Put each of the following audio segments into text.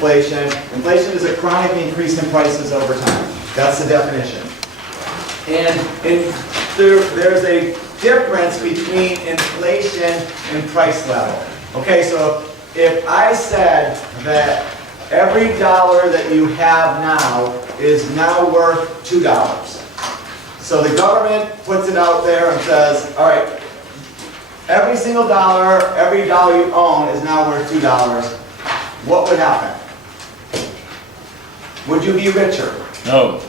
deflation. Inflation is a chronic increase in prices over time. That's the definition. And there's a difference between inflation and price level. Okay, so if I said that every dollar that you have now is now worth $2. So the government puts it out there and says, all right, every single dollar, every dollar you own is now worth $2. What would happen? Would you be richer? No,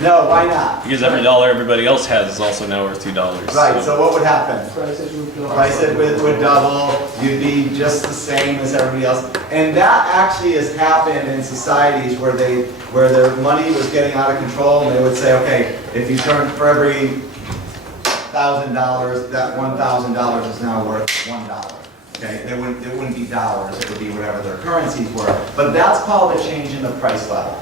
No, why not? because every dollar everybody else has is also now worth $2. Right, so what would happen? Prices would go up. Prices would double, you'd be just the same as everybody else. And that actually has happened in societies where their money was getting out of control, and they would say, okay, if you turn for every $1,000, that $1,000 is now worth $1. Okay, it wouldn't be dollars, it would be whatever their currencies were. But that's called a change in the price level.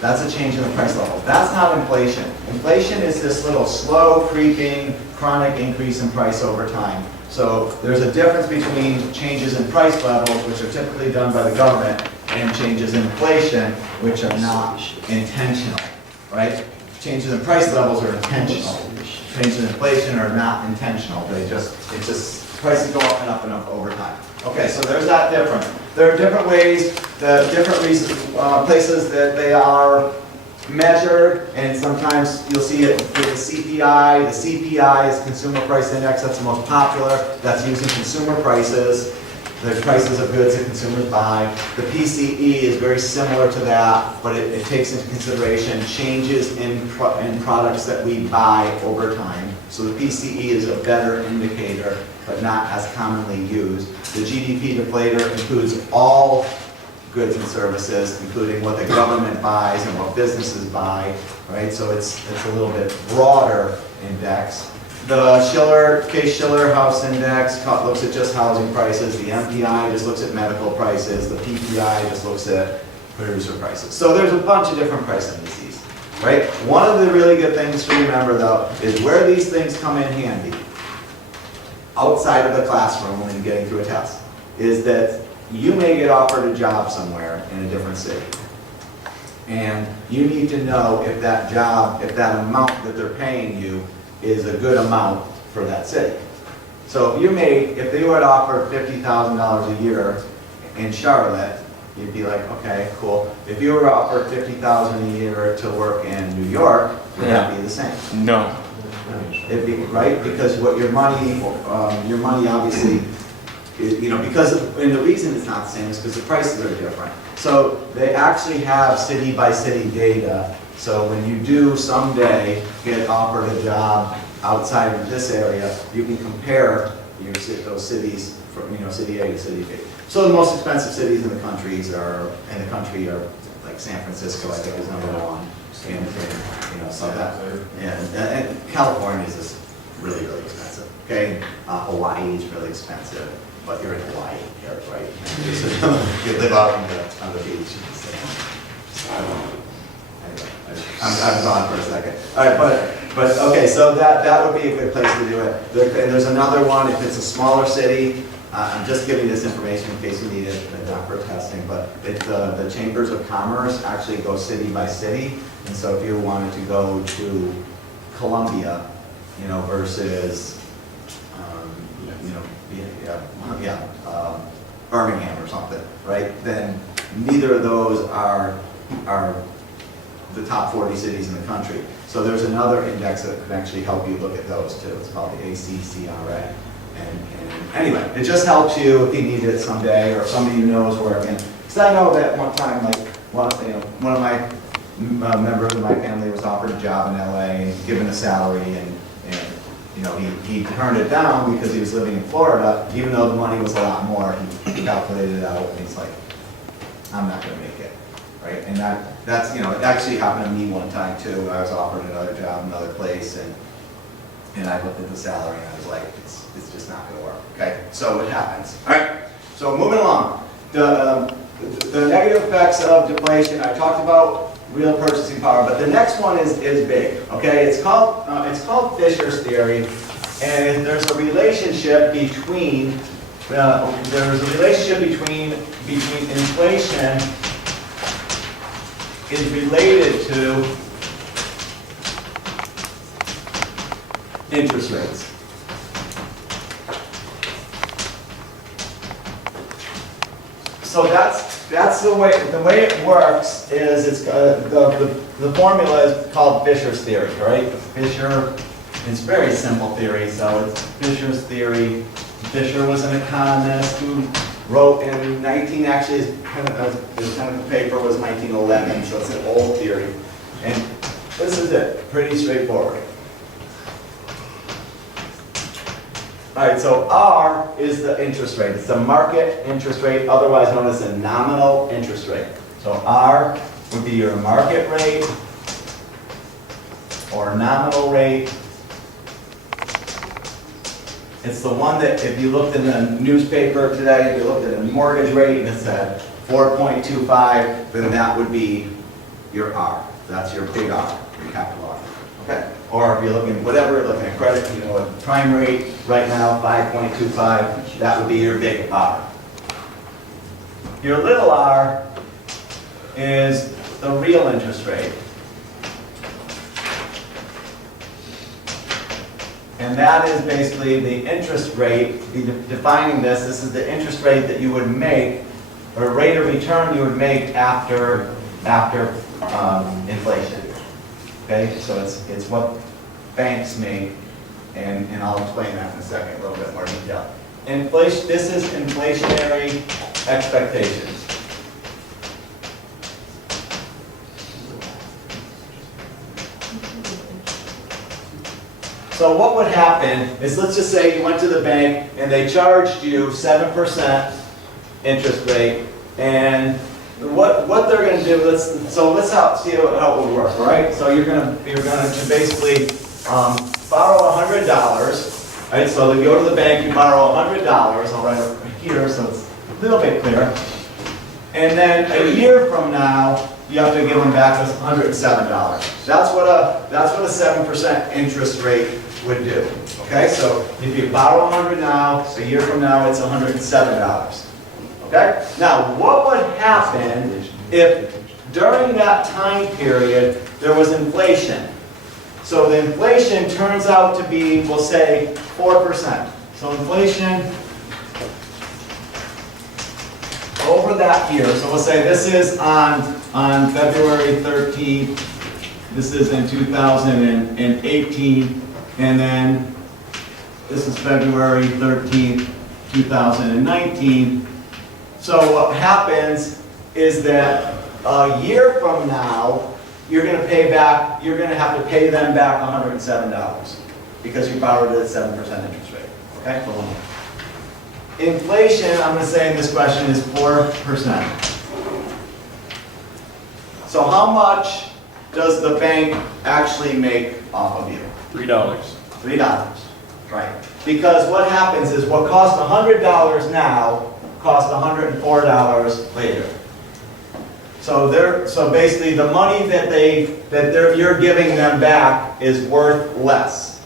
That's a change in the price level. That's not inflation. Inflation is this little slow creeping, chronic increase in price over time. So there's a difference between changes in price levels, which are typically done by the government, and changes in inflation, which are not intentional, right? Changes in price levels are intentional. Changes in inflation are not intentional. Prices go up and up and up over time. Okay, so there's that difference. There are different ways, different reasons, places that they are measured, and sometimes you'll see it with the CPI. The CPI is Consumer Price Index. That's the most popular. That's using consumer prices, the prices of goods that consumers buy. The PCE is very similar to that, but it takes into consideration changes in products that we buy over time. So the PCE is a better indicator, but not as commonly used. The GDP deflator includes all goods and services, including what the government buys and what businesses buy, right? So it's a little bit broader index. The Case-Shiller House Index looks at just housing prices. The MPI just looks at medical prices. The PPI just looks at producer prices. So there's a bunch of different price indices, right? One of the really good things to remember, though, is where these things come in handy, outside of the classroom and getting through a test, is that you may get offered a job somewhere in a different city. And you need to know if that job, if that amount that they're paying you is a good amount for that city. So if they would offer $50,000 a year in Charlotte, you'd be like, okay, cool. If you were offered $50,000 a year to work in New York, would that be the same? No. It'd be, right? Because what your money obviously, and the reason it's not the same is because the prices are different. So they actually have city by city data. So when you do someday get offered a job outside of this area, you can compare those cities from city A to city B. So the most expensive cities in the country are like San Francisco, I think, is #1. So that, and California is just really, really expensive. Okay, Hawaii is really expensive, but you're in Hawaii, right? You live out on the beach. I'm gone for a second. All right, but okay, so that would be a good place to do it. And there's another one if it's a smaller city. I'm just giving this information in case you need it, not for testing, but the Chambers of Commerce actually go city by city. And so if you wanted to go to Columbia, versus, Birmingham or something, right? Then neither of those are the top 40 cities in the country. So there's another index that can actually help you look at those too. It's called the ACCRA. And anyway, it just helps you if you need it someday, or if somebody you know is working. Because I know that one time, like one of my members of my family was offered a job in LA and given a salary, and he turned it down because he was living in Florida, even though the money was a lot more. He calculated it out, and he's like, I'm not going to make it, right? And that's it actually happened to me one time too. I was offered another job, another place, and I looked at the salary and I was like, it's just not going to work. Okay, so it happens. All right, so moving along. The negative effects of deflation, I talked about real purchasing power, but the next one is big. Okay, it's called Fisher's theory, and there's a relationship between there's a relationship between inflation is related to interest rates. So that's the way it works is the formula is called Fisher's theory, right? It's very simple theory, so it's Fisher's theory. Fisher was an economist who wrote in actually his kind of paper was 1911, so it's an old theory. And this is it, pretty straightforward. All right, so R is the interest rate. It's the market interest rate, otherwise known as the nominal interest rate. So R would be your market rate or nominal rate. It's the one that if you looked in the newspaper today, if you looked at a mortgage rate and it said 4.25, then that would be your R. That's your big R, your capital R. Okay. Or if you're looking, whatever, you're looking at credit, a prime rate right now, 5.25, that would be your big R. Your little r is the real interest rate. And that is basically the interest rate, defining this is the interest rate that you would make, or rate of return you would make after inflation. Okay, so it's what banks make, and I'll explain that in a second, a little bit more detail. Inflation. This is inflationary expectations. So what would happen is, let's just say you went to the bank and they charged you 7% interest rate, and what they're going to do, let's see how it would work, all right? So you're going to basically borrow $100, right? So you go to the bank, you borrow $100. I'll write it here so it's a little bit clearer. And then a year from now, you have to give them back $107. That's what a 7% interest rate would do. Okay, so if you borrow $100 now, a year from now it's $107. Okay? Now, what would happen if during that time period there was inflation? So the inflation turns out to be, we'll say, 4%. So inflation over that year, so we'll say this is on February 13th, this is in 2018, and then this is February 13th, 2019. So what happens is that a year from now, you're going to have to pay them back $107 because you borrowed at 7% interest rate. Okay, for 1 year. Inflation, I'm going to say in this question, is 4%. So how much does the bank actually make off of you? $3. $3, right? Because what happens is what costs $100 now costs $104 later. So basically the money that you're giving them back is worth less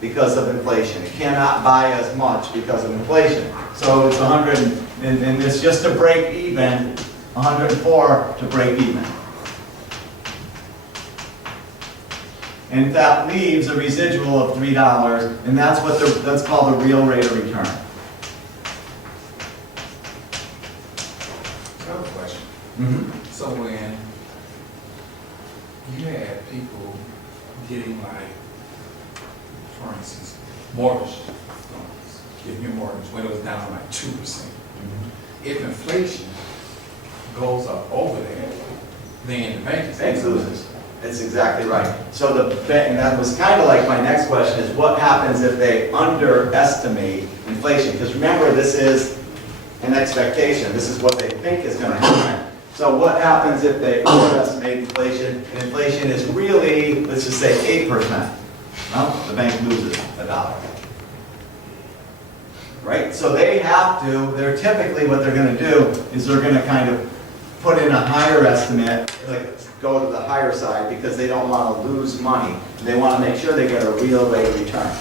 because of inflation. It cannot buy as much because of inflation. So it's 100, and it's just to break even, 104 to break even. And that leaves a residual of $3, and that's called the real rate of return. I have a question. Mm-hmm. So when you had people getting like, for instance, mortgage loans, getting your mortgage when it was down to like 2%. If inflation goes up over that, then the bank loses. That's exactly right. So and that was kind of like my next question is what happens if they underestimate inflation? Because remember, this is an expectation. This is what they think is going to happen. So what happens if they overestimate inflation? And inflation is really, let's just say 8%. Well, the bank loses $1. Right? So they're typically what they're going to do is they're going to kind of put in a higher estimate, like go to the higher side because they don't want to lose money. They want to make sure they get a real rate of return.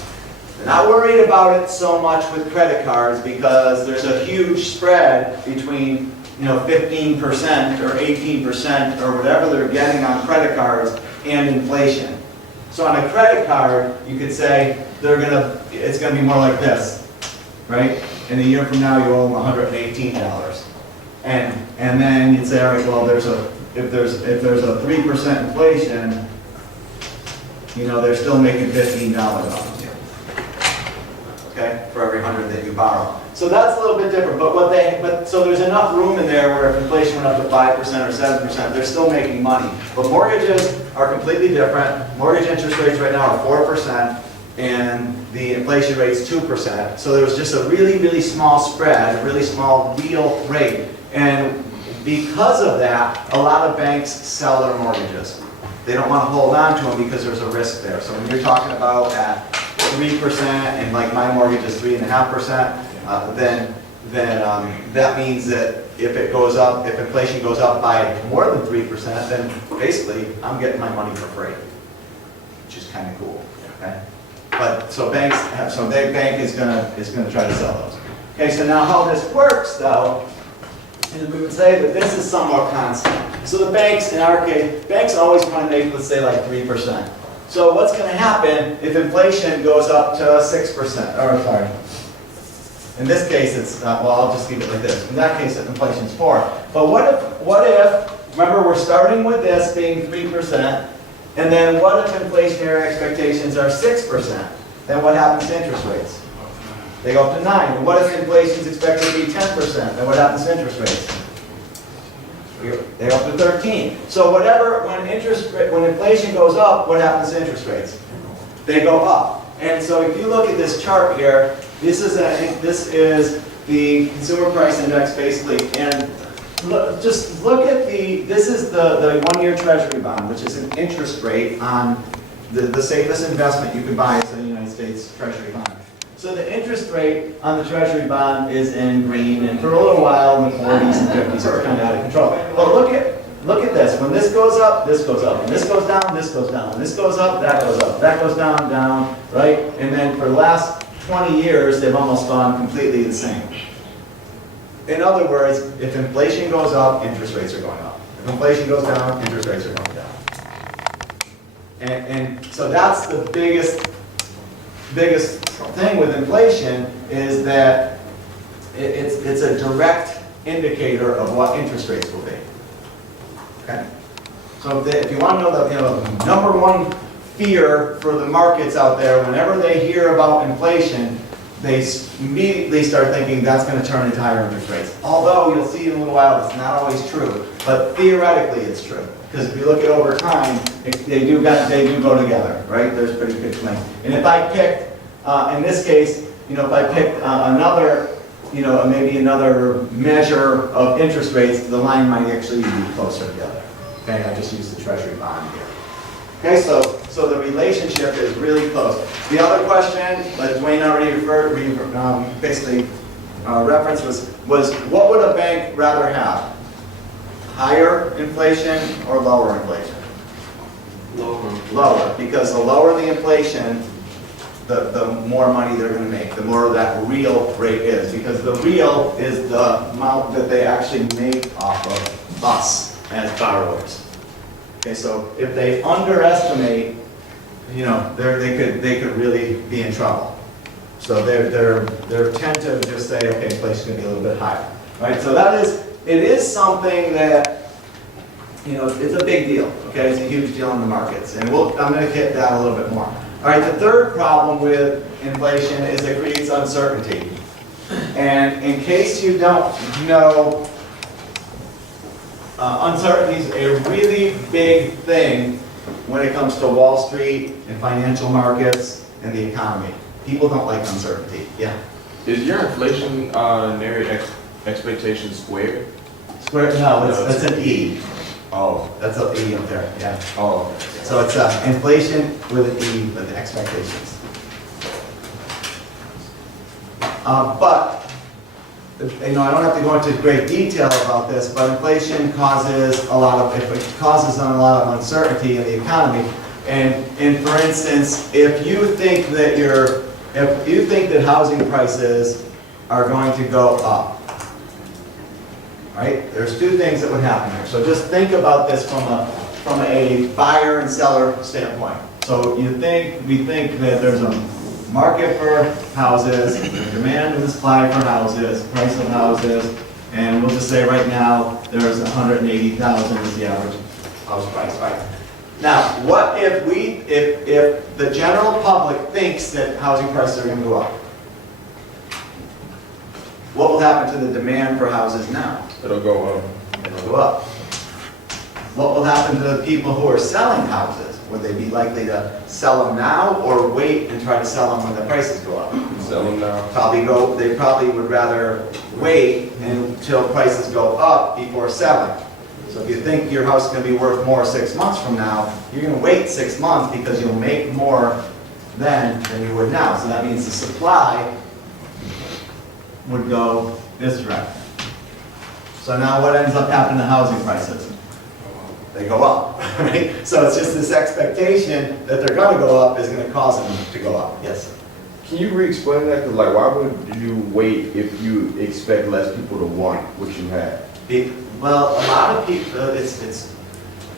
They're not worried about it so much with credit cards because there's a huge spread between, 15% or 18% or whatever they're getting on credit cards and inflation. So on a credit card, you could say it's gonna be more like this, right? And a year from now, you owe them $118. And then you'd say, all right, well, if there's a 3% inflation, they're still making $15 off of you. Okay, for every 100 that you borrow. So that's a little bit different, so there's enough room in there where if inflation went up to 5% or 7%, they're still making money. But mortgages are completely different. Mortgage interest rates right now are 4%, and the inflation rate's 2%. So there's just a really, really small spread, a really small real rate. And because of that, a lot of banks sell their mortgages. They don't want to hold on to them because there's a risk there. So when you're talking about at 3%, and like my mortgage is 3.5%, then that means that if inflation goes up by more than 3%, then basically I'm getting my money for free, which is kind of cool. Okay? But so bank is gonna try to sell those. Okay, so now how this works though, is we would say that this is somewhat constant. So the banks, in our case, banks always want to make, let's say, like 3%. So what's going to happen if inflation goes up to 6%? Or sorry, in this case it's I'll just leave it like this. In that case, inflation is 4. But what if? Remember, we're starting with this being 3%, and then what if inflationary expectations are 6%? Then what happens to interest rates? They go up to 9. And what if inflation is expected to be 10%? Then what happens to interest rates? They go up to 13. So when inflation goes up, what happens to interest rates? They go up. And so if you look at this chart here, this is the consumer price index basically, and just look at this is the 1-year treasury bond, which is an interest rate on the safest investment you can buy is the United States treasury bond. So the interest rate on the treasury bond is in green, and for a little while in the 40s and 50s, it's kind of out of control. But look at this. When this goes up, this goes up. When this goes down, this goes down. When this goes up, that goes up. That goes down, down, right? And then for the last 20 years, they've almost gone completely the same. In other words, if inflation goes up, interest rates are going up. If inflation goes down, interest rates are going down. And so that's the biggest thing with inflation is that it's a direct indicator of what interest rates will be. Okay? So if you want to know the number one fear for the markets out there, whenever they hear about inflation, they immediately start thinking that's going to turn into higher interest rates. Although you'll see in a little while it's not always true, but theoretically it's true. Because if you look at over time, they do go together, right? There's pretty good link. And if I picked, in this case, if I picked another, maybe another measure of interest rates, the line might actually be closer together. Okay, I just used the treasury bond here. Okay, so the relationship is really close. The other question that Dwayne already referenced was what would a bank rather have? Higher inflation or lower inflation? Lower. Lower, because the lower the inflation, the more money they're going to make, the more that real rate is. Because the real is the amount that they actually make off of us as borrowers. Okay, so if they underestimate, they could really be in trouble. So they tend to just say, okay, inflation's going to be a little bit higher, right? So it is something that, it's a big deal. Okay, it's a huge deal in the markets, and I'm going to hit that a little bit more. All right, the third problem with inflation is it creates uncertainty. And in case you don't know, uncertainty is a really big thing when it comes to Wall Street and financial markets and the economy. People don't like uncertainty. Yeah. Is your inflationary expectation squared? Square? No, it's an E. Oh. That's an E up there. Yeah. Oh. So it's inflation with an E with the expectations. But I don't have to go into great detail about this, but inflation causes a lot of uncertainty in the economy. And for instance, if you think that your if you think that housing prices are going to go up, right? There's two things that would happen here. So just think about this from a buyer and seller standpoint. So we think that there's a market for houses, there's demand and supply for houses, price of houses, and we'll just say right now, there's 180,000 is the average house price, right? Now, what if if the general public thinks that housing prices are gonna go up? What will happen to the demand for houses now? It'll go up. It'll go up. What will happen to the people who are selling houses? Would they be likely to sell them now or wait and try to sell them when the prices go up? Sell them now. They probably would rather wait until prices go up before selling. So if you think your house is gonna be worth more 6 months from now, you're gonna wait 6 months because you'll make more then than you would now. So that means the supply would go this direction. So now what ends up happening to housing prices? They go up, right? So it's just this expectation that they're gonna go up is gonna cause them to go up, yes? Can you re-explain that? Cause like, why would you wait if you expect less people to want what you have? Well, a lot of people,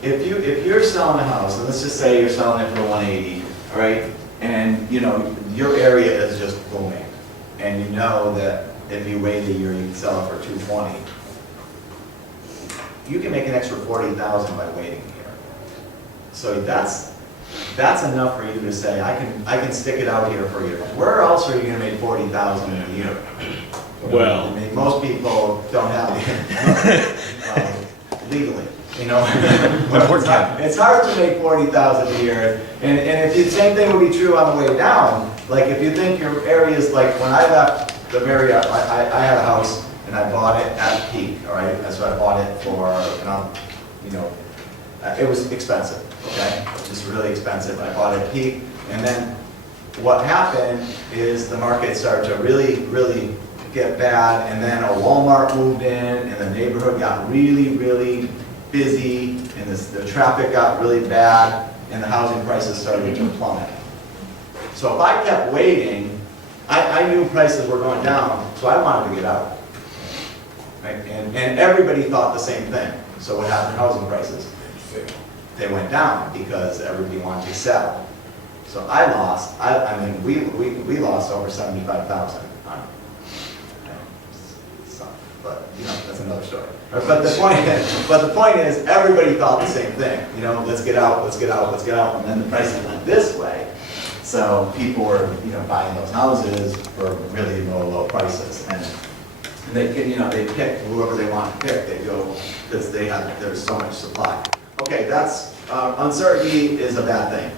if you're selling a house, and let's just say you're selling it for 180, all right? And, you know, your area is just booming, and you know that if you wait a year, you can sell it for 220. You can make an extra 40,000 by waiting a year. So that's enough for you to say, I can stick it out here for a year. Where else are you gonna make 40,000 in a year? Well. I mean, most people don't have it legally, you know? It's hard to make 40,000 a year. And if the same thing would be true on the way down, like if you think your area is like, when I left the area, I had a house and I bought it at peak, all right? That's what I bought it for, it was expensive, okay? Just really expensive. I bought it at peak. And then what happened is the market started to really, really get bad, and then a Walmart moved in, and the neighborhood got really, really busy, and the traffic got really bad, and the housing prices started to plummet. So if I kept waiting, I knew prices were going down, so I wanted to get out. Right? And everybody thought the same thing. So what happened to housing prices? They went down because everybody wanted to sell. So I lost, we lost over 75,000 on it. But, you know, that's another story. But the point is, everybody thought the same thing. You know, let's get out, let's get out, let's get out. And then the prices went this way. So people were, buying those houses for really low prices. And they can, they pick whoever they want to pick. They go, because there's so much supply. Okay, that's, uncertainty is a bad thing.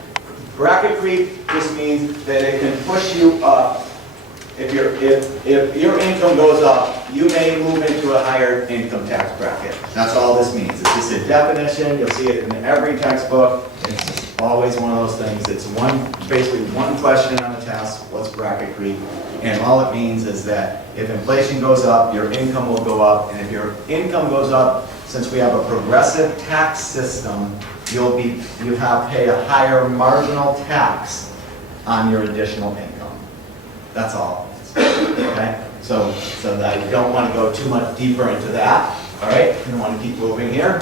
Bracket creep just means that it can push you up. If your income goes up, you may move into a higher income tax bracket. That's all this means. It's just a definition. You'll see it in every textbook. It's always one of those things. It's basically one question on the test. What's bracket creep? And all it means is that if inflation goes up, your income will go up. And if your income goes up, since we have a progressive tax system, you pay a higher marginal tax on your additional income. That's all. Okay? So that you don't want to go too much deeper into that. All right? You want to keep moving here.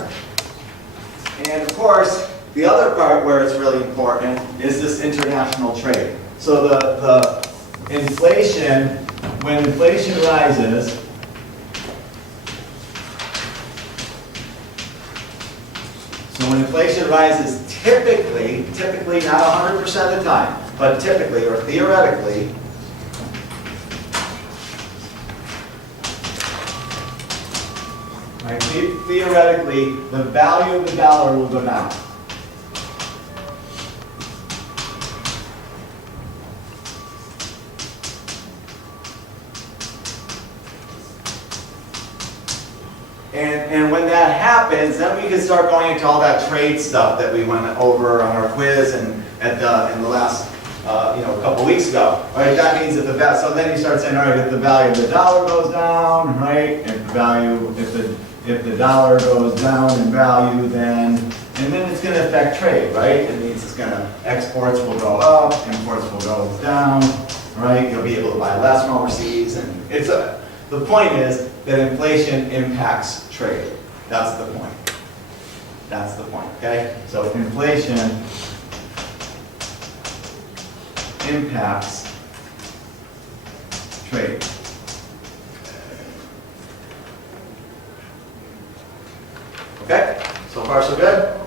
And of course, the other part where it's really important is this international trade. So the inflation, when inflation rises, typically, not 100% of the time, but typically or theoretically, right, theoretically, the value of the dollar will go down. And when that happens, then we can start going into all that trade stuff that we went over on our quiz and in the last couple weeks ago. All right, that means that so then you start saying, all right, if the value of the dollar goes down, right? If the dollar goes down in value, then it's going to affect trade, right? It means exports will go up, imports will go down, right? You'll be able to buy less from overseas, and the point is that inflation impacts trade. That's the point. That's the point, okay? So inflation impacts trade. Okay, so far so good?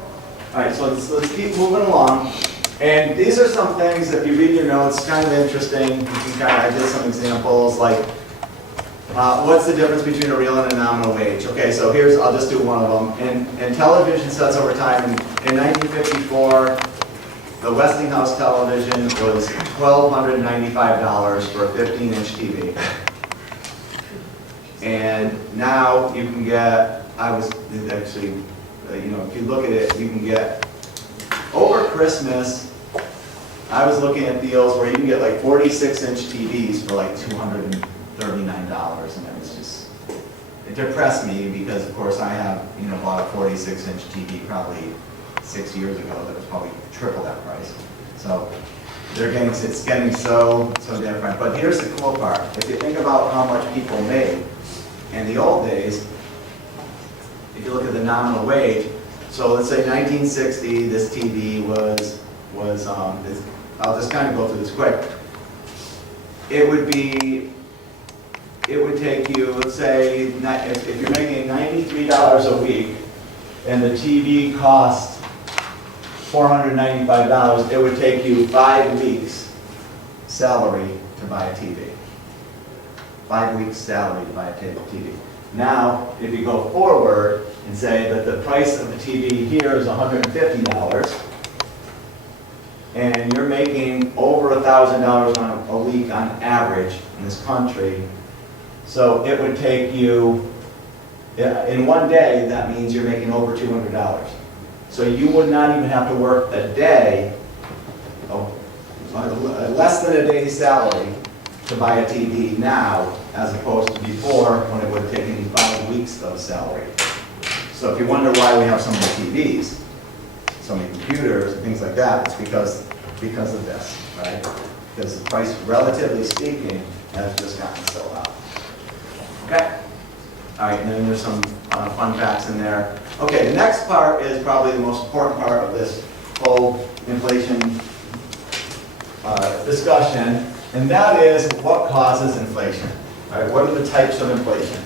All right, so let's keep moving along. And these are some things, if you read your notes, kind of interesting. You can I did some examples, like what's the difference between a real and a nominal wage? Okay, so I'll just do one of them. In television sets over time, in 1954, the Westinghouse television was $1,295 for a 15-inch TV. And now you can get, if you look at it, you can get, over Christmas, I was looking at deals where you can get like 46-inch TVs for like $239, and it depressed me because, of course, I have, bought a 46-inch TV probably 6 years ago that was probably triple that price. So it's getting so different. But here's the cool part. If you think about how much people made in the old days, if you look at the nominal wage, so let's say 1960, this TV was I'll just kind of go through this quick. It would take you, let's say, if you're making $93 a week and the TV cost $495, it would take you 5 weeks salary to buy a TV. 5 weeks salary to buy a TV. Now, if you go forward and say that the price of the TV here is $150, and you're making over $1,000 a week on average in this country, so it would take you, in one day, that means you're making over $200. So you would not even have to work a day, less than a day's salary to buy a TV now, as opposed to before, when it would have taken you 5 weeks of salary. So if you wonder why we have so many TVs, so many computers and things like that, it's because of this, right? Because the price, relatively speaking, has just gotten so up. Okay? All right, and then there's some fun facts in there. Okay, the next part is probably the most important part of this whole inflation discussion, and that is what causes inflation. All right, what are the types of inflation?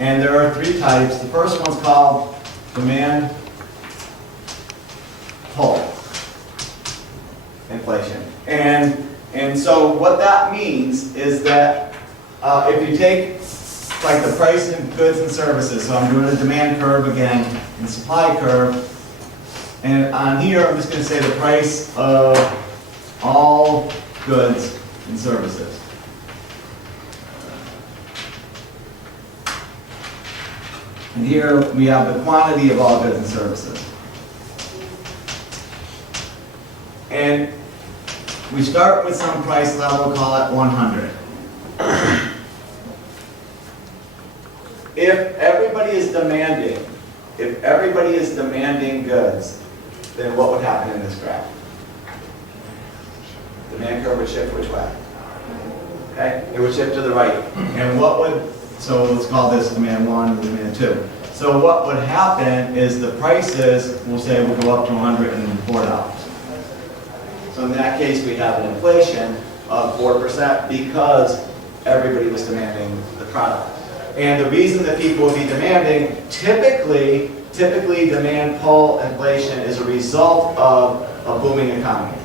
And there are 3 types. The first one's called demand pull inflation. And so what that means is that if you take like the price of goods and services, so I'm doing a demand curve again, and supply curve, and on here I'm just going to say the price of all goods and services. And here we have the quantity of all goods and services. And we start with some price level, call it 100. If everybody is demanding goods, then what would happen in this graph? Demand curve would shift which way? Okay, it would shift to the right. And so let's call this demand 1 and demand 2. So what would happen is the prices, we'll say, will go up to $104. So in that case, we have an inflation of 4% because everybody was demanding the product. And the reason that people would be demanding, typically demand pull inflation is a result of a booming economy.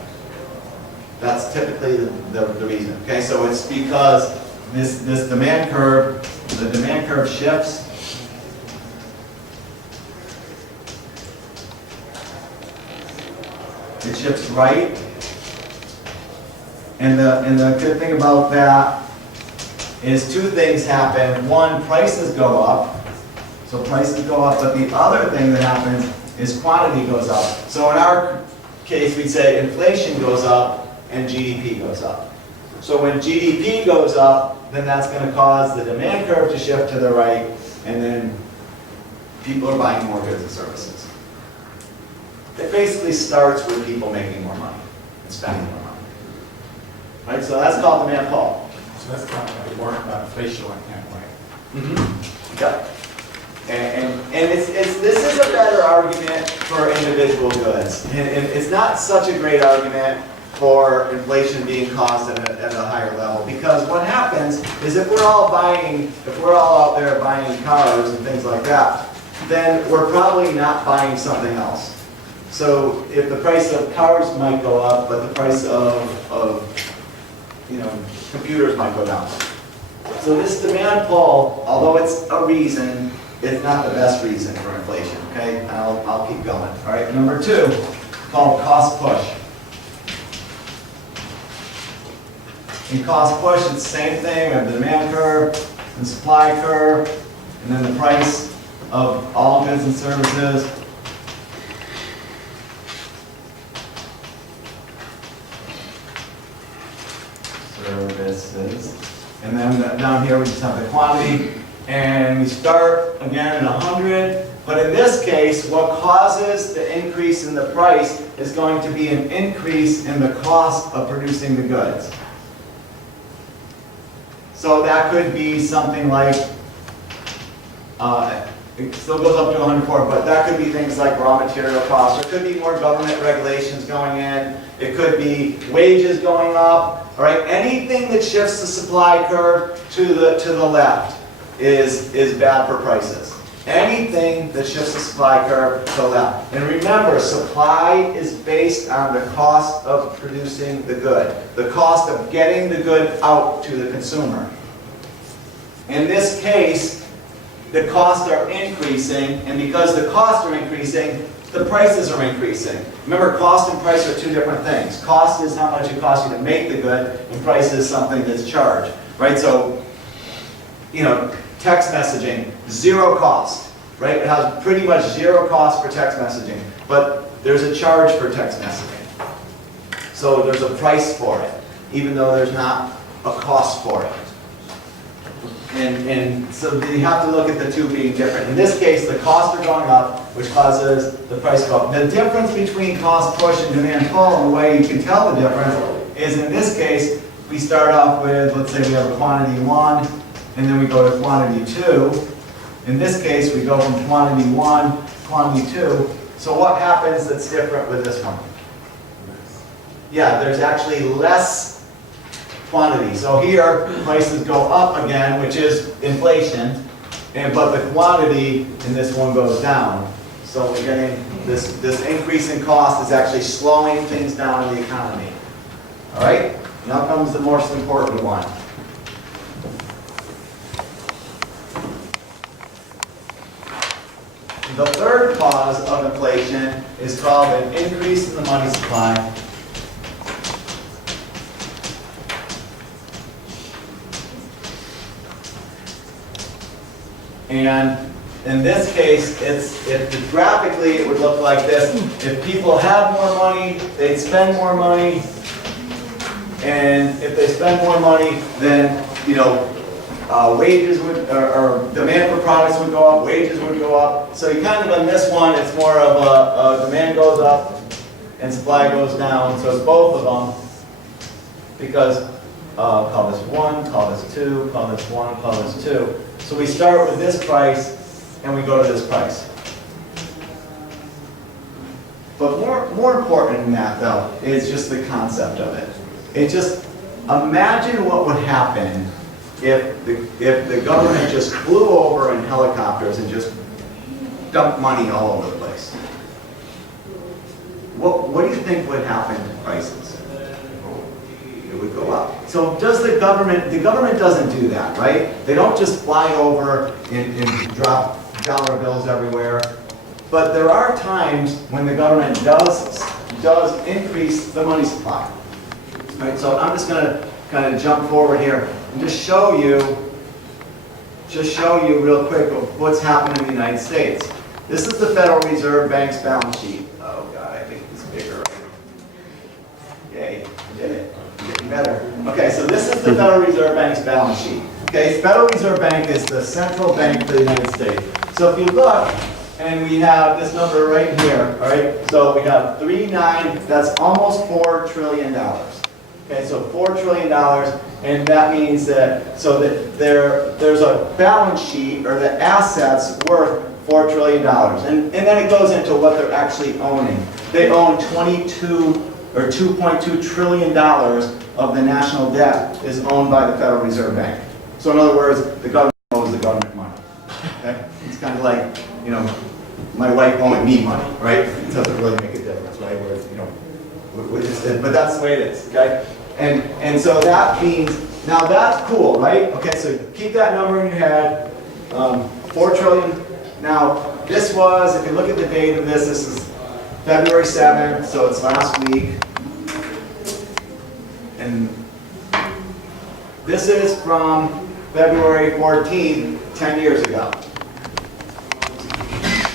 That's typically the reason. Okay, so it's because this demand curve, the demand curve shifts. It shifts right. And the good thing about that is 2 things happen. One, prices go up. So prices go up, but the other thing that happens is quantity goes up. So in our case, we'd say inflation goes up and GDP goes up. So when GDP goes up, then that's going to cause the demand curve to shift to the right, and then people are buying more goods and services. It basically starts with people making more money and spending more money. Right, so that's called demand pull. So that's kind of like worrying about inflation like that, right? Yep. And this is a better argument for individual goods. And it's not such a great argument for inflation being caused at a higher level. Because what happens is if we're all out there buying cars and things like that, then we're probably not buying something else. So if the price of cars might go up, but the price of computers might go down. So this demand pull, although it's a reason, it's not the best reason for inflation, okay? And I'll keep going. All right, number 2, called cost push. In cost push, it's the same thing. We have the demand curve and supply curve, and then the price of all goods and services. Services. And then down here we just have the quantity. And we start again at 100. But in this case, what causes the increase in the price is going to be an increase in the cost of producing the goods. So that could be something like, it still goes up to 104, but that could be things like raw material costs. There could be more government regulations going in. It could be wages going up. All right, anything that shifts the supply curve to the left is bad for prices. Anything that shifts the supply curve to the left. And remember, supply is based on the cost of producing the good, the cost of getting the good out to the consumer. In this case, the costs are increasing, and because the costs are increasing, the prices are increasing. Remember, cost and price are 2 different things. Cost is how much it costs you to make the good, and price is something that's charged, right? So, text messaging, 0 cost, right? It has pretty much 0 cost for text messaging, but there's a charge for text messaging. So there's a price for it, even though there's not a cost for it. And so you have to look at the 2 being different. In this case, the costs are going up, which causes the price to go up. The difference between cost push and demand pull, and the way you can tell the difference, is in this case, we start off with, let's say we have a quantity 1, and then we go to quantity 2. In this case, we go from quantity 1 to quantity 2. So what happens that's different with this one? Yeah, there's actually less quantity. So here, prices go up again, which is inflation, but the quantity in this one goes down. So we're getting this increase in cost is actually slowing things down in the economy. All right? Now comes the most important one. The third cause of inflation is called an increase in the money supply. And in this case, graphically it would look like this. If people had more money, they'd spend more money. And if they spend more money, then, wages would, or demand for products would go up, wages would go up. So you kind of, on this one, it's more of a demand goes up and supply goes down. So it's both of them. Because, call this 1, call this 2, call this 1, call this 2. So we start with this price and we go to this price. But more important than that, though, is just the concept of it. Imagine what would happen if the government just flew over in helicopters and just dumped money all over the place. What do you think would happen to prices? It would go up. So does the government doesn't do that, right? They don't just fly over and drop dollar bills everywhere. But there are times when the government does increase the money supply. Right, so I'm just going to kind of jump forward here and just show you real quick of what's happened in the United States. This is the Federal Reserve Bank's balance sheet. Oh God, I think it's bigger. Right? Yay, I did it. I'm getting better. Okay, so this is the Federal Reserve Bank's balance sheet. Okay, Federal Reserve Bank is the central bank for the United States. So if you look, and we have this number right here, all right? So we have 3.9, that's almost $4 trillion. Okay, so $4 trillion, and that means that, so that there's a balance sheet, or the assets worth $4 trillion. And then it goes into what they're actually owning. They own 22 or $2.2 trillion of the national debt is owned by the Federal Reserve Bank. So in other words, the government owes the government money. Okay? It's kind of like, you know, my wife owing me money, right? It doesn't really make a difference, right? Where, you know, but that's the way it is, okay? And so that means, now that's cool, right? Okay, so keep that number in your head, 4 trillion. Now, this was, if you look at the date of this is February 7th, so it's last week. And this is from February 14th, 10 years ago.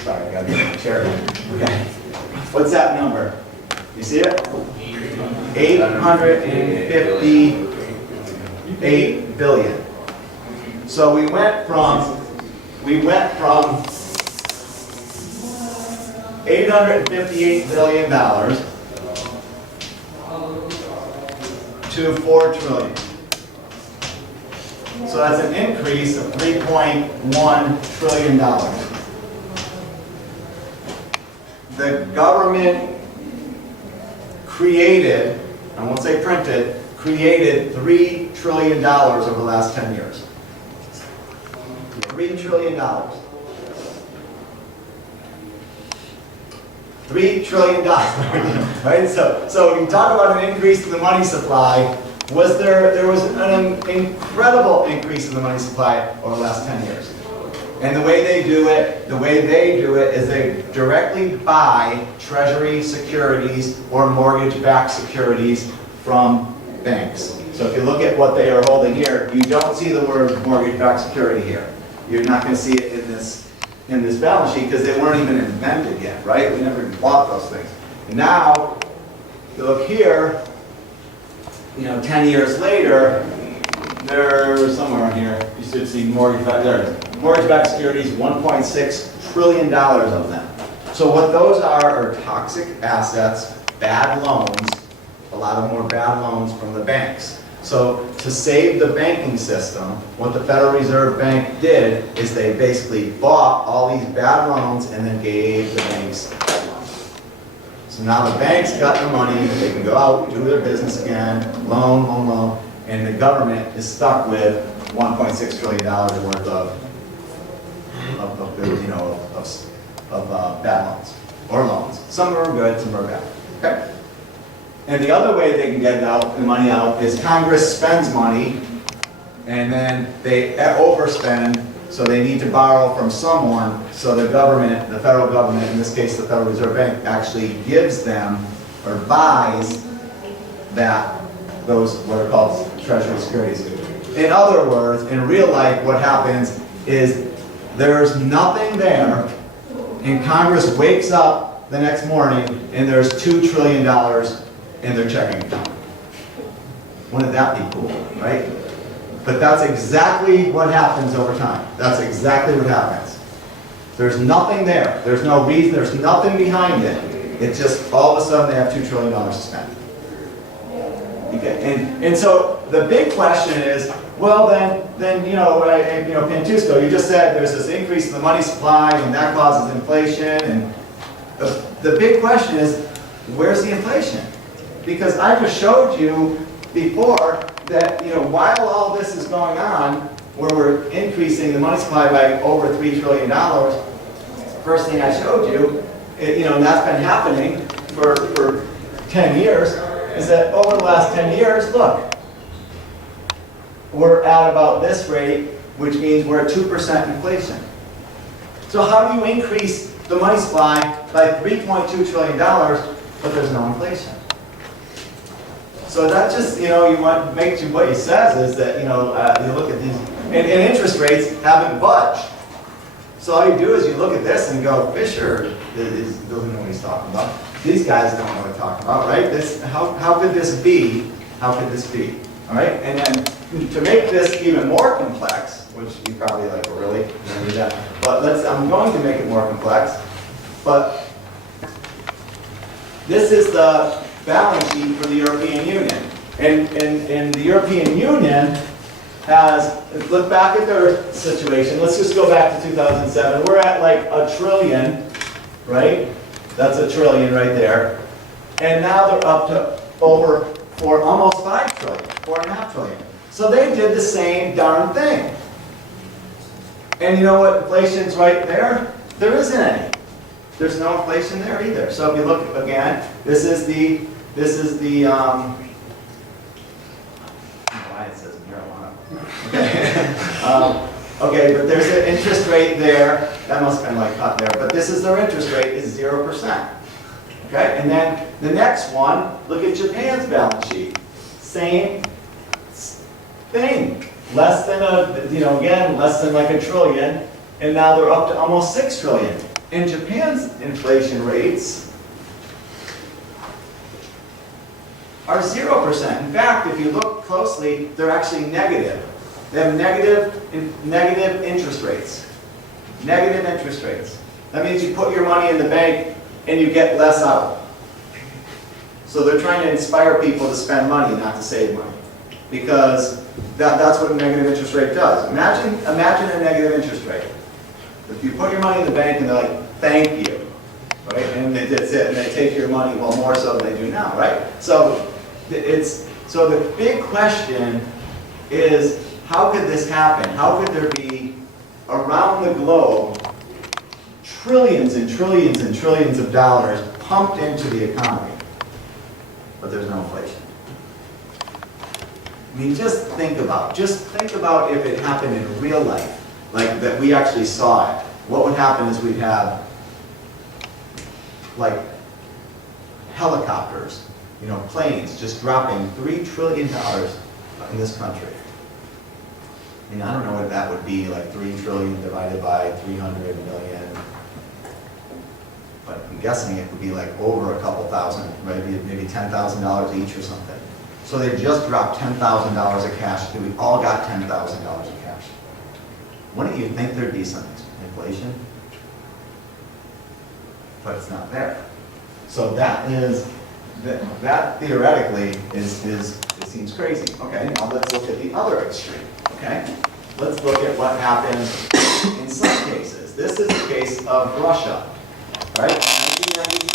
Sorry, I gotta get the chair. Okay. What's that number? You see it? 858 billion. So we went from $858 billion to 4 trillion. So that's an increase of $3.1 trillion. The government created, I won't say printed, created $3 trillion over the last 10 years. $3 trillion. $3 trillion, right? So when you talk about an increase in the money supply, there was an incredible increase in the money supply over the last 10 years. And the way they do it is they directly buy treasury securities or mortgage-backed securities from banks. So if you look at what they are holding here, you don't see the word mortgage-backed security here. You're not going to see it in this balance sheet because they weren't even invented yet, right? We never bought those things. And now, you look here, 10 years later, there's somewhere in here, you should see mortgage-backed securities, $1.6 trillion of them. So what those are toxic assets, bad loans, a lot of more bad loans from the banks. So to save the banking system, what the Federal Reserve Bank did is they basically bought all these bad loans and then gave the banks bad loans. So now the banks got the money, they can go out, do their business again, loan, and the government is stuck with $1.6 trillion worth of bad loans, or loans. Some are good, some are bad. Okay? And the other way they can get the money out is Congress spends money, and then they overspend, so they need to borrow from someone, so the government, the federal government, in this case the Federal Reserve Bank, actually gives them, or buys those what are called treasury securities. In other words, in real life, what happens is there's nothing there, and Congress wakes up the next morning, and there's $2 trillion in their checking account. Wouldn't that be cool, right? But that's exactly what happens over time. That's exactly what happens. There's nothing there. There's no reason. There's nothing behind it. It's just all of a sudden they have $2 trillion to spend. Okay. And so the big question is, well then Pantusco, you just said there's this increase in the money supply and that causes inflation. And the big question is, where's the inflation? Because I just showed you before that, while all this is going on, where we're increasing the money supply by over $3 trillion, first thing I showed you, and that's been happening for 10 years, is that over the last 10 years, look, we're at about this rate, which means we're at 2% inflation. So how do you increase the money supply by $3.2 trillion, but there's no inflation? So that just, what he says is that, you look at these, and interest rates haven't budged. So all you do is you look at this and go, Fisher doesn't know what he's talking about. These guys don't know what they're talking about, right? How could this be? How could this be? All right? And then to make this even more complex, which you probably like, "Oh, really? You're gonna do that?" But I'm going to make it more complex, but this is the balance sheet for the European Union. And the European Union has, look back at their situation, let's just go back to 2007, we're at like $1 trillion, right? That's $1 trillion right there. And now they're up to almost 5 trillion, 4.5 trillion. So they did the same darn thing. And you know what, inflation's right there? There isn't any. There's no inflation there either. So if you look again, this is the why it says marijuana. Okay. Okay, but there's an interest rate there. That must have been like cut there. But this is their interest rate is 0%. Okay, and then the next one, look at Japan's balance sheet. Same thing. Less than less than like $1 trillion, and now they're up to almost 6 trillion. And Japan's inflation rates are 0%. In fact, if you look closely, they're actually negative. They have negative interest rates. Negative interest rates. That means you put your money in the bank and you get less out. So they're trying to inspire people to spend money, not to save money. Because that's what a negative interest rate does. Imagine a negative interest rate. If you put your money in the bank and they're like, "Thank you," right? And that's it, and they take your money, well, more so than they do now, right? So the big question is, how could this happen? How could there be around the globe trillions and trillions and trillions of dollars pumped into the economy, but there's no inflation? I mean, just think about if it happened in real life, like that we actually saw it. What would happen is we'd have like helicopters, planes just dropping $3 trillion in this country. I mean, I don't know what that would be, like 3 trillion divided by 300 million. But I'm guessing it would be like over a couple thousand, maybe $10,000 each or something. So they just dropped $10,000 of cash. We all got $10,000 of cash. Wouldn't you think there'd be some inflation? But it's not there. So that theoretically it seems crazy. Okay, now let's look at the other extreme. Okay, let's look at what happens in some cases. This is the case of Russia. All right, in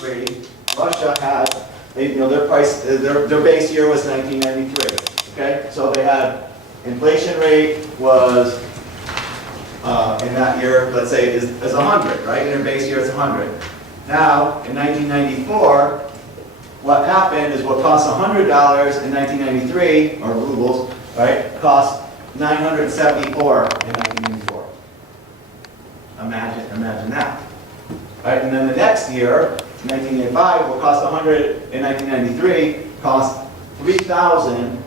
1993, Russia had, their base year was 1993. Okay, so they had inflation rate was in that year, let's say, is 100, right? In their base year, it's 100. Now, in 1994, what happened is what cost $100 in 1993, or rubles, right, cost 974 in 1994. Imagine that. Right, and then the next year, 1985, what cost 100 in 1993 cost 3,000.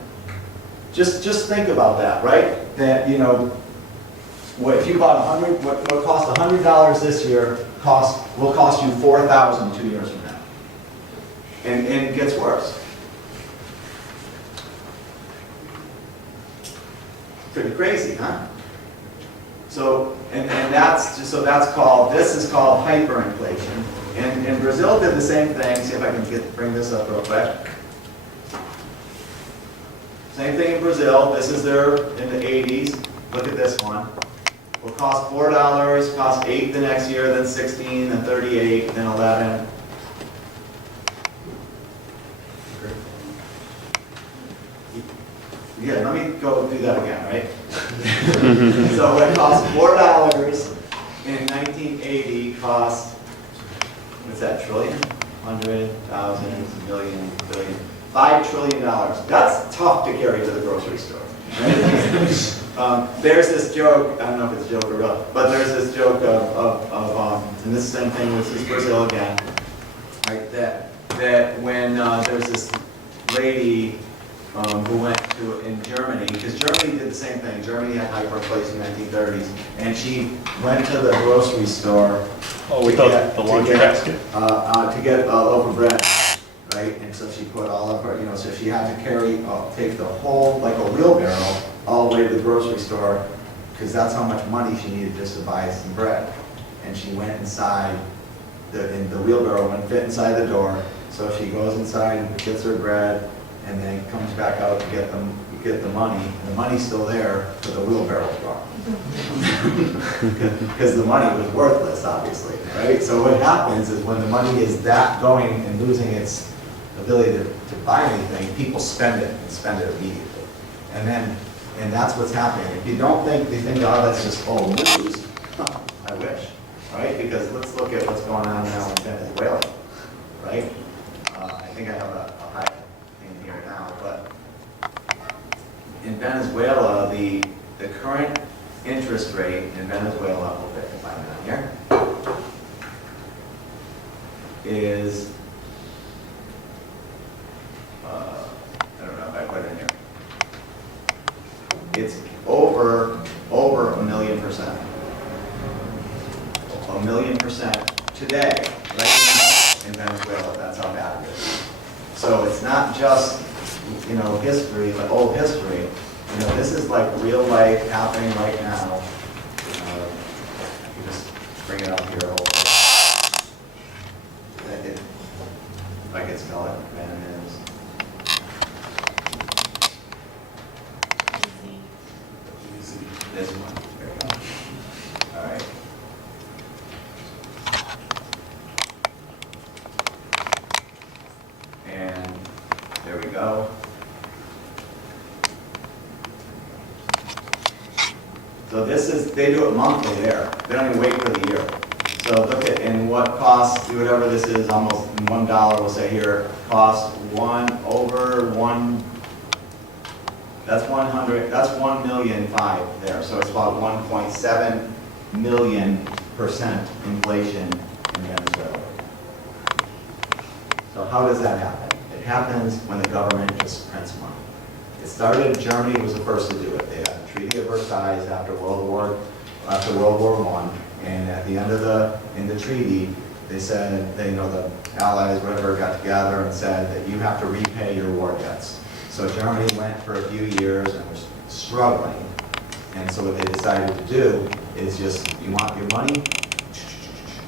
Just think about that, right? That if you bought what cost $100 this year will cost you 4,000 2 years from now, and it gets worse. Pretty crazy, huh? So that's called hyperinflation. And Brazil did the same thing. See if I can bring this up real quick. Same thing in Brazil. This is in the 80s. Look at this one. Will cost $4, cost 8 the next year, then 16, then 38, then 11. Yeah, let me go do that again, right? So it cost $4 in 1980 cost, what's that, trillion? 100, thousands, million, billion, $5 trillion. That's tough to carry to the grocery store. Right? There's this joke, I don't know if it's a joke or real, but there's this joke and this same thing, this is Brazil again, right? That when there's this lady who went in Germany, because Germany did the same thing. Germany had hyperinflation in the 1930s, and she went to the grocery store the laundry basket? To get a loaf of bread, right? And so she put all of her, so she had to take the whole, like a wheelbarrow, all the way to the grocery store, because that's how much money she needed just to buy some bread. And she went inside, and the wheelbarrow wouldn't fit inside the door, so she goes inside and gets her bread, and then comes back out to get the money, and the money's still there, but the wheelbarrow's gone. Because the money was worthless, obviously, right? So what happens is when the money is that going and losing its ability to buy anything, people spend it and spend it immediately. And that's what's happening. If you don't think, they think, oh, that's just old news. I wish, right? Because let's look at what's going on now in Venezuela, right? I think I have a high in here now, but in Venezuela, the current interest rate in Venezuela, we'll find it on here, is, I don't know if I put it in here. It's over 1,000,000%. 1,000,000% today, right now in Venezuela. That's how bad it is. So it's not just, history, like old history. This is like real life happening right now. I can just bring it up here a little bit. If I can spell it, man, it is. This one. There we go. All right. And there we go. So this is, they do it monthly there. They don't even wait for the year. So look at, and what costs, do whatever this is, almost $1, we'll say here, costs that's 1,000,005 there. So it's about 1.7 million% inflation in Venezuela. So how does that happen? It happens when the government just prints money. It started, Germany was the first to do it. They had the Treaty of Versailles after World War I, and at the end of the treaty, they said, the Allies, whatever, got together and said that you have to repay your war debts. So Germany went for a few years and was struggling, and so what they decided to do is just, you want your money,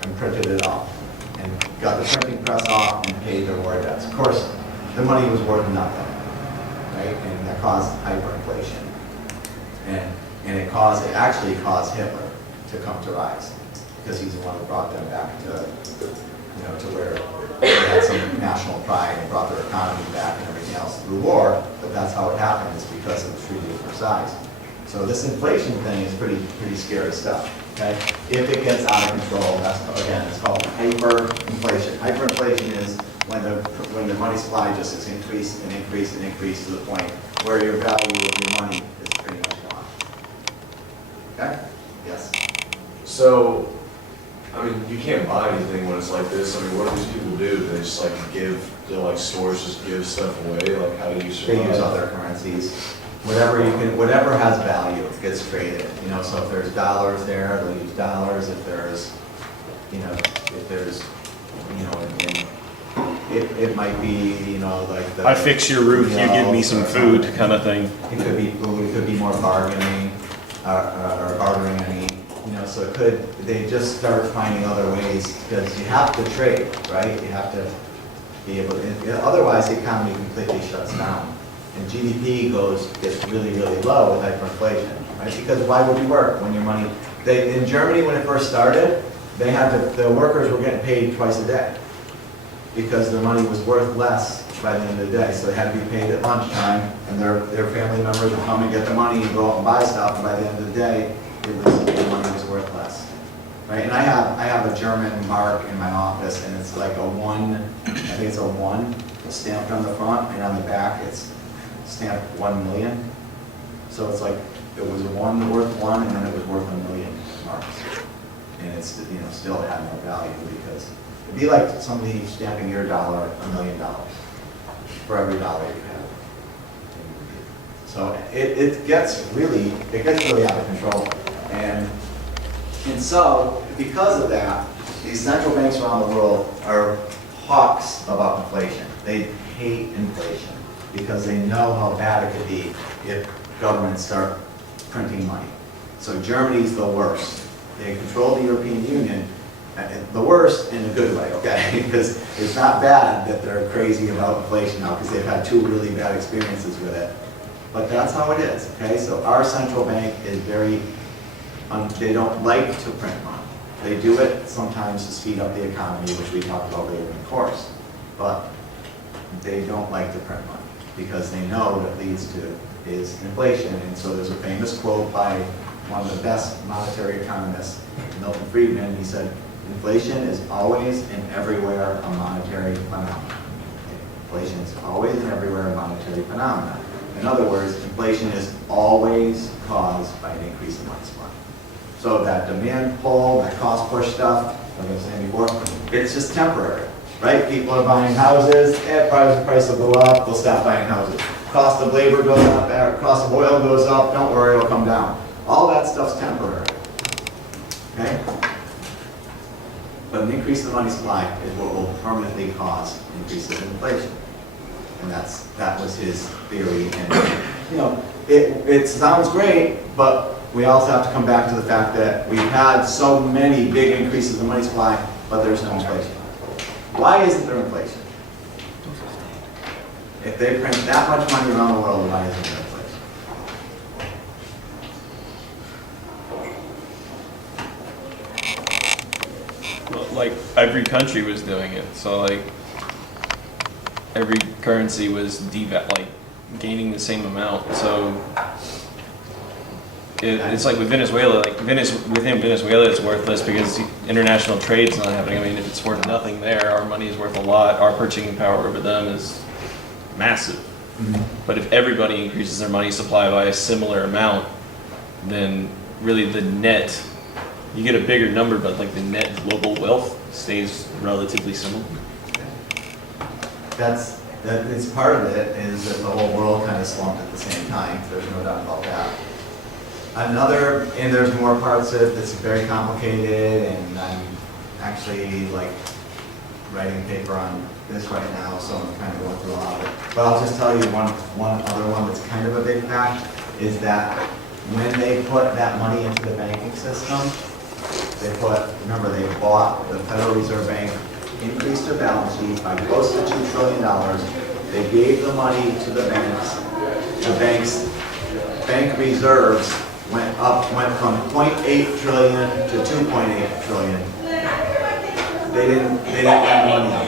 and printed it off, and got the printing press off and paid their war debts. Of course, the money was worth nothing, right? And that caused hyperinflation, and it actually caused Hitler to come to rise, because he's the one who brought them back to where they had some national pride and brought their economy back and everything else through war. But that's how it happened, is because of the Treaty of Versailles. So this inflation thing is pretty scary stuff. Okay, if it gets out of control, it's called hyperinflation. Hyperinflation is when the money supply just is increased and increased and increased to the point where your value of your money is pretty much gone. Okay? Yes. So, you can't buy anything when it's like this. What do these people do? Do they just do stores just give stuff away? How do you survive? They use other currencies. Whatever has value gets traded. So if there's dollars there, they'll use dollars. If there's, it might be, like I fix your roof, you give me some food kind of thing. It could be food, it could be more bargaining, or bartering, so they just start finding other ways, because you have to trade, right? You have to be able to, otherwise the economy completely shuts down. And GDP gets really, really low with hyperinflation, right? Because why would you work when your money, in Germany when it first started, the workers were getting paid twice a day, because their money was worth less by the end of the day. So they had to be paid at lunchtime, and their family members would come and get the money and go out and buy stuff, and by the end of the day, the money was worth less. Right? And I have a German mark in my office, and it's like a 1, I think it's a 1 stamped on the front, and on the back it's stamped 1 million. So it's like it was a 1 worth 1, and then it was worth 1,000,000 marks. And it's still had no value, because it'd be like somebody stamping your dollar $1 million for every dollar you have. So it gets really out of control. And so, because of that, these central banks around the world are hawks about inflation. They hate inflation because they know how bad it could be if governments start printing money. So Germany's the worst. They control the European Union, the worst in a good way, okay? Because it's not bad that they're crazy about inflation now, because they've had 2 really bad experiences with it. But that's how it is, okay? So our central bank is very, they don't like to print money. They do it sometimes to speed up the economy, which we talked about later in the course. But they don't like to print money, because they know what it leads to is inflation. And so there's a famous quote by one of the best monetary economists, Milton Friedman. He said, inflation is always and everywhere a monetary phenomenon. Inflation is always and everywhere a monetary phenomenon. In other words, inflation is always caused by an increase in money supply. So that demand pull, that cost push stuff, like I was saying before, it's just temporary, right? People are buying houses, price will go up, they'll stop buying houses. Cost of labor goes up, cost of oil goes up, don't worry, it'll come down. All that stuff's temporary, okay? But an increase in the money supply is what will permanently cause increases in inflation. And that was his theory. And, you know, it sounds great, but we also have to come back to the fact that we've had so many big increases in money supply, but there's no inflation. Why isn't there inflation? If they print that much money around the world, why isn't there inflation? Well, like every country was doing it, so like every currency was like gaining the same amount. So it's like with Venezuela, like within Venezuela, it's worthless because international trade's not happening. I mean, if it's worth nothing there, our money is worth a lot. Our purchasing power over them is massive. Mm-hmm. But if everybody increases their money supply by a similar amount, then really the net, you get a bigger number, but like the net global wealth stays relatively similar. It's part of it is that the whole world kind of slumped at the same time. There's no doubt about that. And there's more parts of it that's very complicated, and I'm actually like writing a paper on this right now, so I'm kind of going through a lot of it. But I'll just tell you one other one that's kind of a big fact is that when they put that money into the banking system, they bought, the Federal Reserve Bank increased their balance sheet by close to $2 trillion. They gave the money to the banks. The bank reserves went from 0.8 trillion to 2.8 trillion. They didn't lend money out.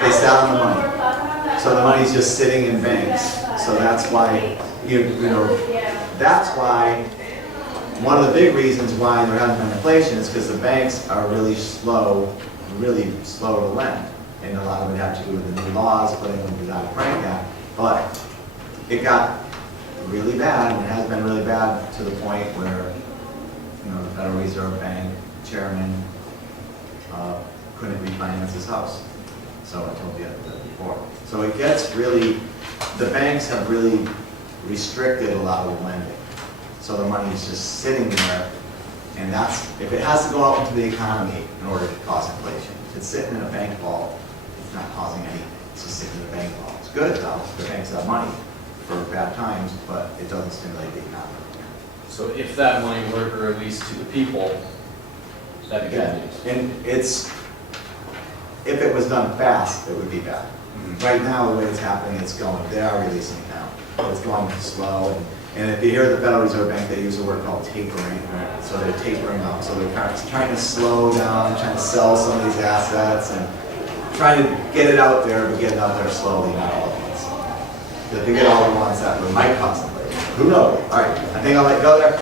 They sat on the money. So the money's just sitting in banks. So that's why, that's why one of the big reasons why there hasn't been inflation is because the banks are really slow to lend. And a lot of it had to do with the new laws, putting them through the Dodd-Frank Act. But it got really bad, and it has been really bad to the point where, the Federal Reserve Bank chairman couldn't refinance his house. So I told you that before. So it gets really, the banks have really restricted a lot of lending. So the money is just sitting there, and if it has to go out into the economy in order to cause inflation. If it's sitting in a bank vault, it's not causing anything. It's just sitting in a bank vault. It's good though, the banks have money for bad times, but it doesn't stimulate the economy. So if that money were to release to the people, that'd be good news. And if it was done fast, it would be bad. Right now, the way it's happening, they are releasing it now. But it's going slow. And if you hear the Federal Reserve Bank, they use a word called tapering. So they're tapering up. So they're kind of trying to slow down, trying to sell some of these assets, and trying to get it out there, but get it out there slowly, not all at once. If you get all at once, that might cause inflation. Who knows? All right, I think I'll let you go there.